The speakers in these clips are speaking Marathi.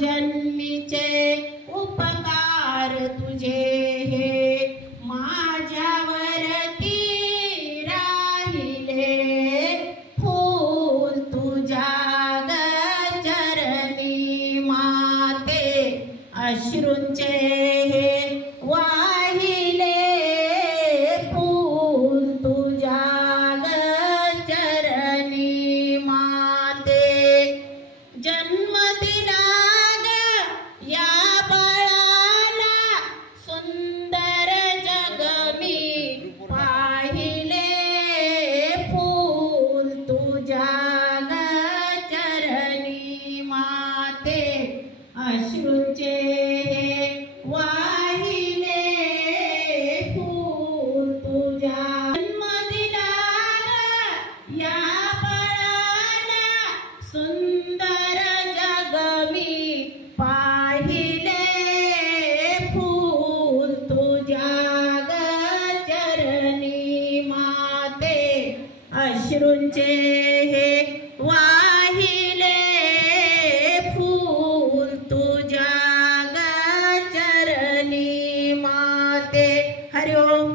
जन्मीचे उपकार तुझे हे माझ्यावरती राहिले फूल तुझ्या चरणी माते अश्रूंचे हे वाहिले फूल तुझ्या चरणी माते जन्म दिला या बाळाला सुंदर जग मी पाहिले फूल तुझ्या चरणी माते अश्रूंचे वाहिले फूल तुझ्या जन्म दिला या बाळाला सुंदर जग मी पाहिले फूल तुझ्या चरणी माते अश्रूंचे हे वाहिले फूल तुझ्या चरणी माते. हरि ओम.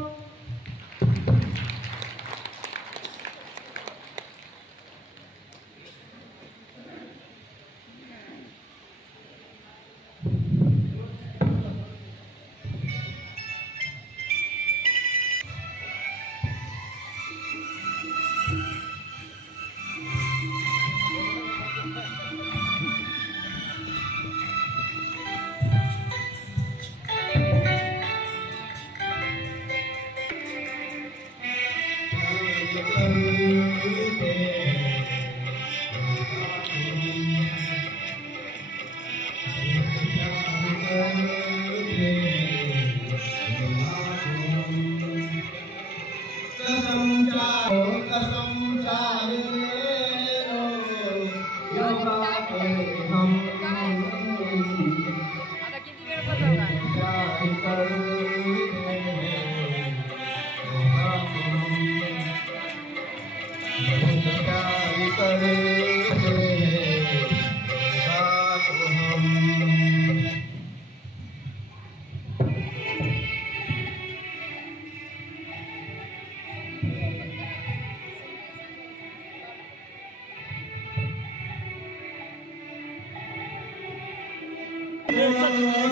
Thank you.